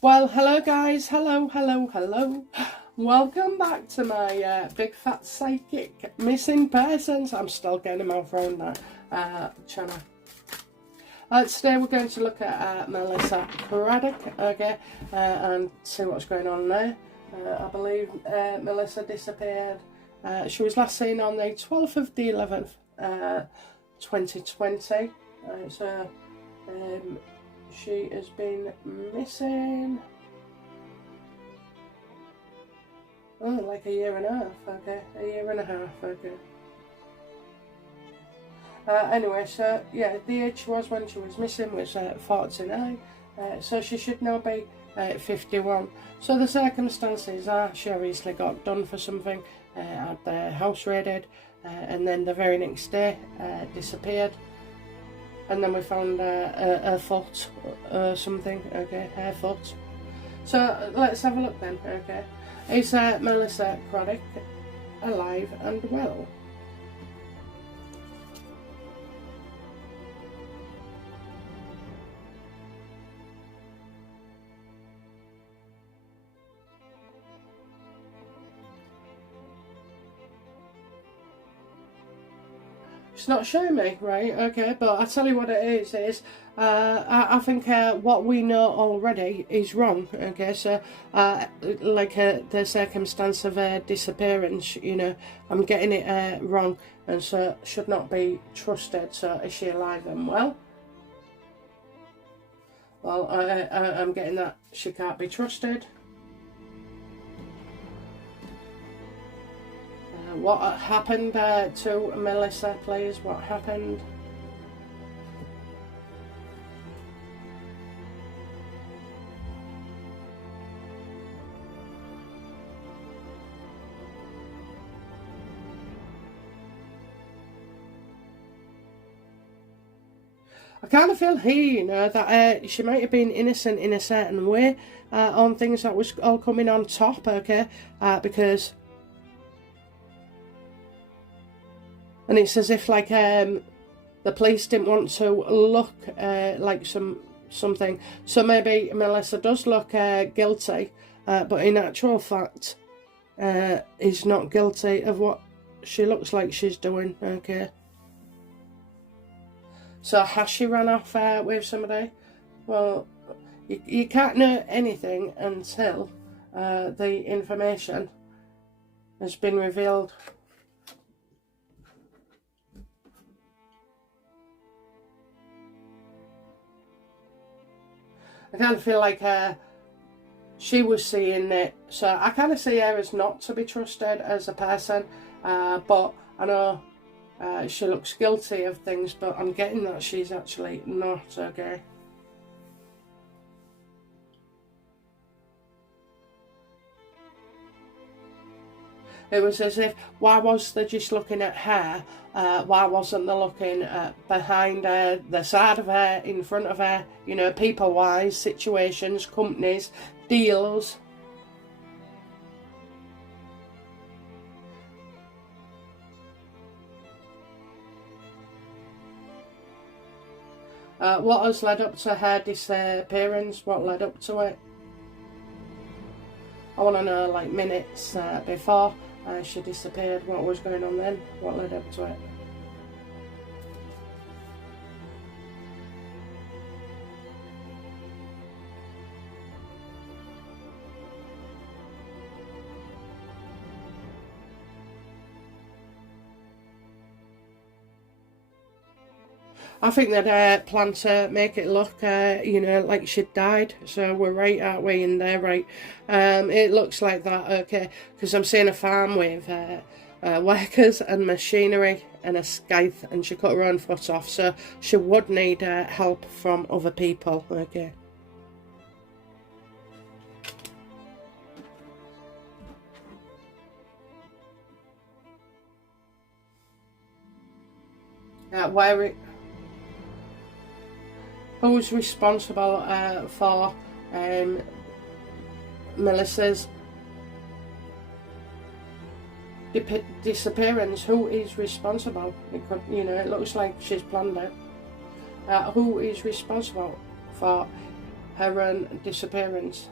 Well, hello guys, hello. Welcome back to my big fat psychic missing persons. I'm still getting my mouth around that channel. Today we're going to look at Melissa Cradock, okay, and see what's going on there. I believe Melissa disappeared. She was last seen on the 12th of the 11th, 2020. She has been missing like a year and a half, okay, okay. Anyway, so yeah, the age she was when she was missing was 49, so she should now be 51. So the circumstances are she obviously got done for something, had the house raided, and then the very next day disappeared. And then we found her foot or something, okay, her foot. So let's have a look then, okay. Is Melissa Cradock alive and well? It's not showing me, right, okay, but I'll tell you what it is I think what we know already is wrong, okay, so the circumstance of her disappearance, you know, I'm getting it wrong, and so should not be trusted. So is she alive and well? Well, I'm getting that she can't be trusted. What happened to Melissa, please? What happened? I kind of feel here, you know, that she might have been innocent in a certain way on things that was all coming on top, okay? Because... And it's as if like the police didn't want to look like something. So maybe Melissa does look guilty, but in actual fact is not guilty of what she looks like she's doing, okay. So has she run off with somebody? Well, you can't know anything until the information has been revealed. I kind of feel like she was seeing it, so I kind of see her as not to be trusted as a person, but I know she looks guilty of things, but I'm getting that she's actually not, okay. It was as if, why was they just looking at her? Why wasn't they looking behind her, the side of her, in front of her? You know, people-wise, situations, companies, deals. What has led up to her disappearance? What led up to it? I want to know, like, minutes before she disappeared, what was going on then, what led up to it. I think they'd plan to make it look, you know, like she'd died. So we're right, aren't we? And they're right. It looks like that, okay. Because I'm seeing a farm with workers and machinery and a scythe, and she cut her own foot off. So she would need help from other people, okay. Who's responsible for Melissa's disappearance? Who is responsible? Because, you know, it looks like she's planned it. Who is responsible for her own disappearance.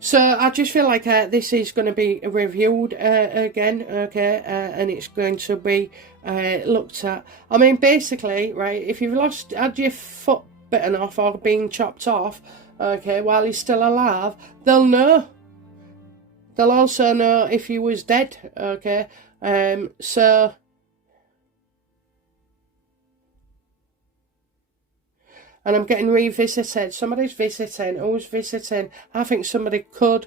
So I just feel like this is going to be reviewed again, okay, and it's going to be looked at. I mean, basically, right, if you've had your foot bitten off or been chopped off, okay, while he's still alive, they'll know. They'll also know if he was dead, okay, so... And I'm getting revisited. Somebody's visiting. Who's visiting? I think somebody could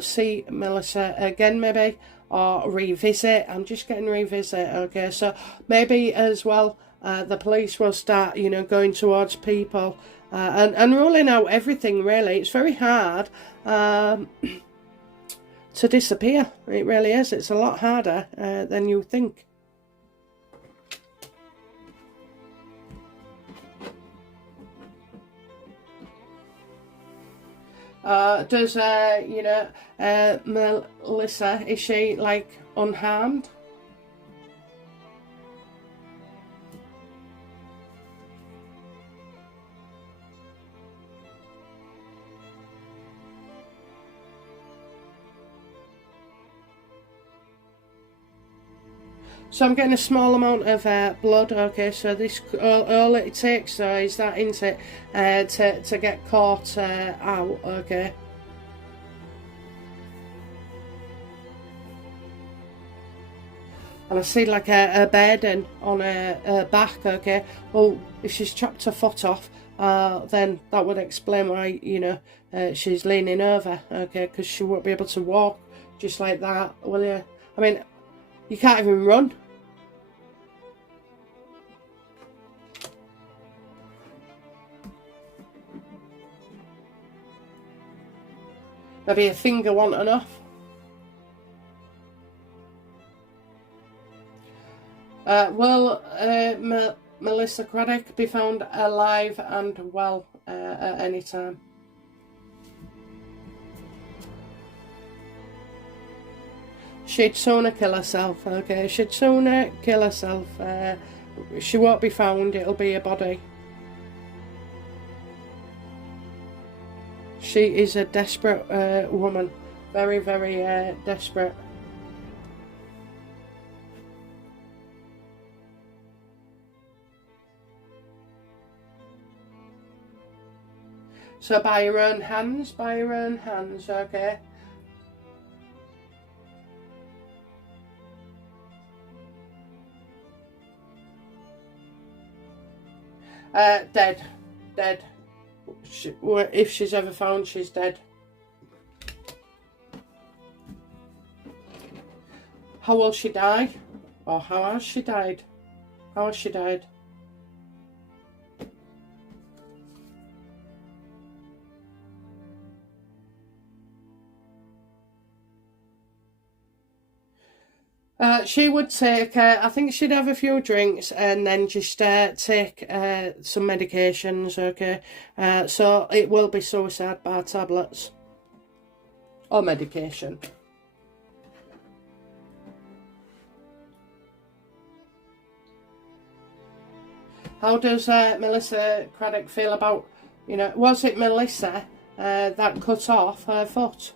see Melissa again, maybe, or revisit. I'm just getting revisit. Okay, so maybe as well, the police will start, you know, going towards people and ruling out everything. Really, it's very hard to disappear. It really is. It's a lot harder than you think. Does, you know, Melissa, is she, like, unharmed? So I'm getting a small amount of blood, okay, so this, all it takes, so is that, isn't it, to get caught out, okay. And I see like a bedding on her back, okay. Well, if she's chopped her foot off, then that would explain why, you know, she's leaning over, okay, because she won't be able to walk just like that, will you? I mean, you can't even run. Maybe a finger wasn't enough. Will Melissa Cradock be found alive and well at any time? She'd sooner kill herself, okay? She'd sooner kill herself. She won't be found, it'll be a body. She is a desperate woman. Very, very desperate. So by your own hands, okay? Dead. If she's ever found, she's dead. How will she die? Or how has she died? How has she died? She would take, I think she'd have a few drinks and then just take some medications, okay? So it will be suicide by tablets or medication. How does Melissa Cradock feel about, you know, was it Melissa that cut off her foot?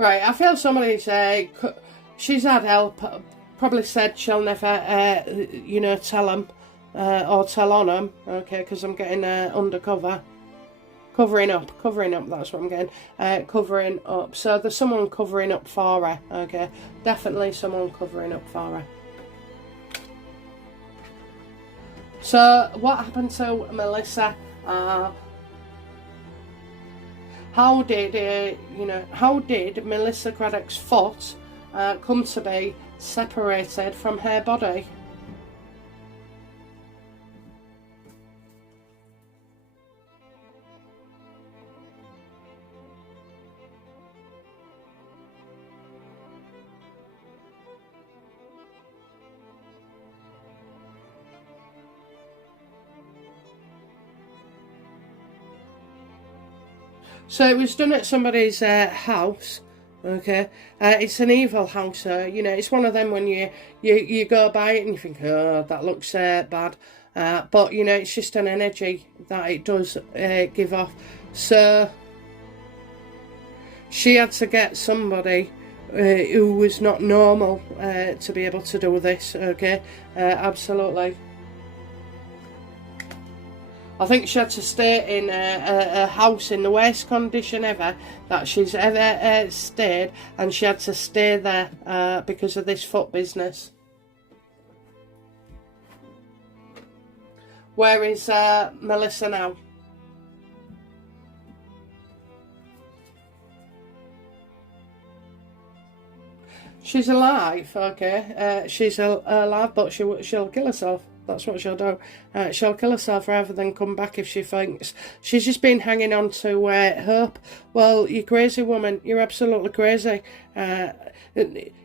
Right, I feel somebody's, she's had help, probably said she'll never, you know, tell them, or tell on them, okay, because I'm getting undercover, covering up, that's what I'm getting, covering up, so there's someone covering up for her, okay, definitely someone covering up for her. So, what happened to Melissa? How did, you know, how did Melissa Cradock's foot come to be separated from her body. So it was done at somebody's house. Okay, it's an evil house. You know, it's one of them when you go by it and you think, oh, that looks bad. But you know, it's just an energy that it does give off. So she had to get somebody who was not normal to be able to do this. Okay, absolutely. I think she had to stay in a house in the worst condition ever that she's ever stayed, and she had to stay there because of this foot business. Where is Melissa now? She's alive, okay. She's alive, but she'll kill herself. That's what she'll do. She'll kill herself rather than come back if she thinks. She's just been hanging on to hope. Well, you crazy woman. You're absolutely crazy. You're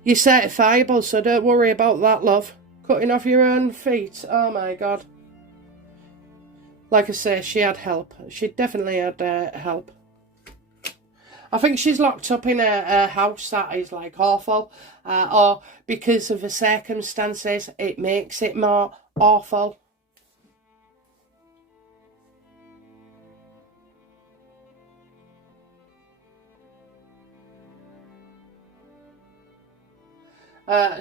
certifiable, so don't worry about that, love. Cutting off your own feet. Oh, my God. Like I say, she had help. She definitely had help. I think she's locked up in a house that is like awful, or because of the circumstances, it makes it more awful.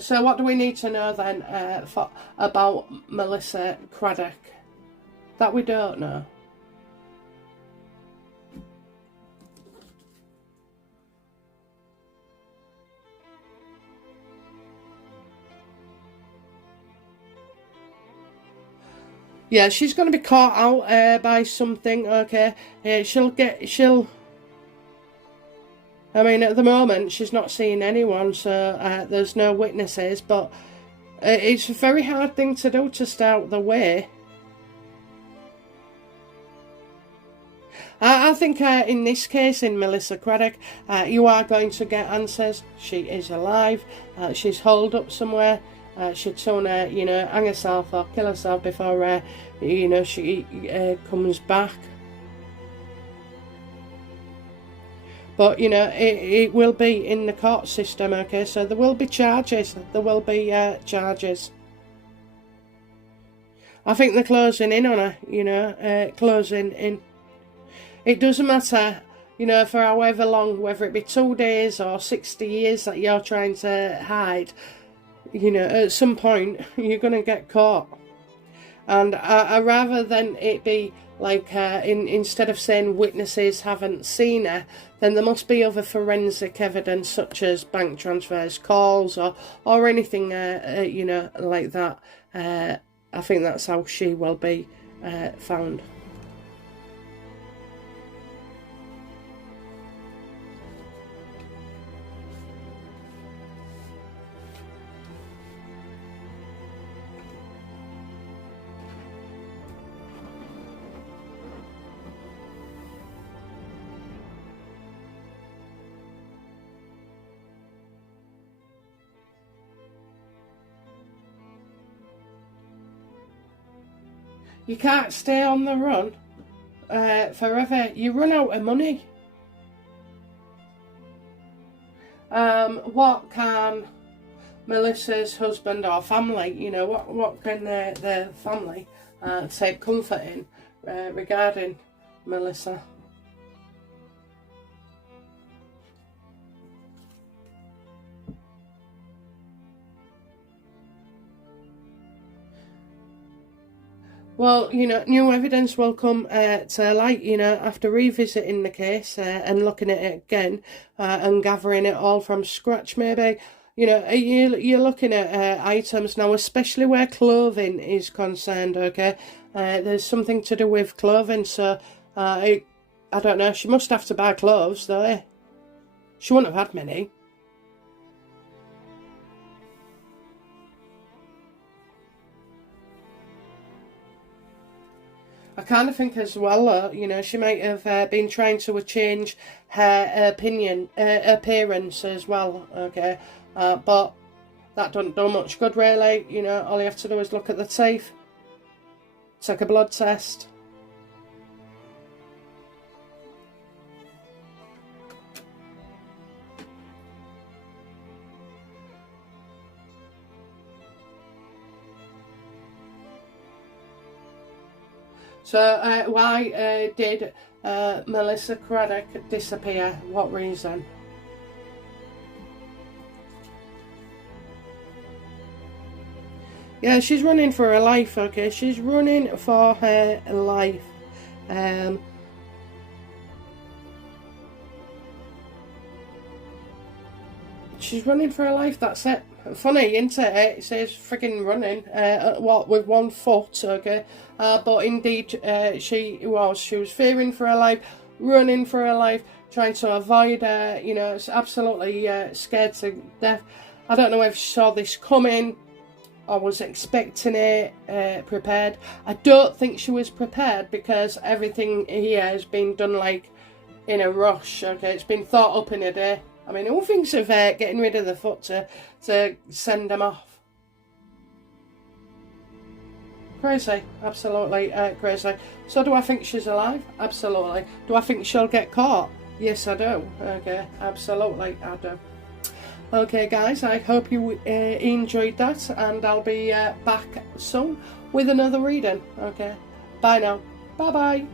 So what do we need to know then about Melissa Cradock that we don't know? Yeah, she's going to be caught out by something, okay? I mean, at the moment, she's not seeing anyone, so there's no witnesses, but it's a very hard thing to do to stay out the way. I think in this case, in Melissa Cradock, you are going to get answers. She is alive. She's holed up somewhere. She'd sooner, you know, hang herself or kill herself before, you know, she comes back. But, you know, it will be in the court system, okay? So there will be charges. There will be charges. I think they're closing in on her, you know, closing in. It doesn't matter, you know, for however long, whether it be 2 days or 60 years that you're trying to hide. You know, at some point, you're going to get caught. And rather than it be like, instead of saying witnesses haven't seen her, then there must be other forensic evidence, such as bank transfers, calls, or anything, you know, like that. I think that's how she will be found. You can't stay on the run forever. You run out of money. What can Melissa's husband or family, you know, what can their family take comfort in regarding Melissa? Well, you know, new evidence will come to light, you know, after revisiting the case and looking at it again and gathering it all from scratch, maybe. You know, you're looking at items now, especially where clothing is concerned, okay? There's something to do with clothing, so I don't know, she must have to buy clothes, though, eh? She wouldn't have had many. I kind of think as well, you know, she might have been trying to change her appearance as well, okay? But that doesn't do much good, really. You know, all you have to do is look at the teeth, take a blood test. So, why did Melissa Cradock disappear? What reason? Yeah, she's running for her life, okay? She's running for her life. She's running for her life, that's it. Funny, isn't it? It says frigging running, what, with one foot, okay? But indeed, she was fearing for her life, running for her life, trying to avoid her, you know, it's absolutely scared to death. I don't know if she saw this coming, I was expecting it, prepared. I don't think she was prepared because everything here has been done like in a rush, okay? It's been thought up in a day. I mean, who thinks of getting rid of the foot to send them off? Crazy, absolutely crazy. So do I think she's alive? Absolutely. Do I think she'll get caught? Yes, I do. Okay, absolutely, I do. Okay, guys, I hope you enjoyed that, and I'll be back soon with another reading. Okay, bye now. Bye-bye.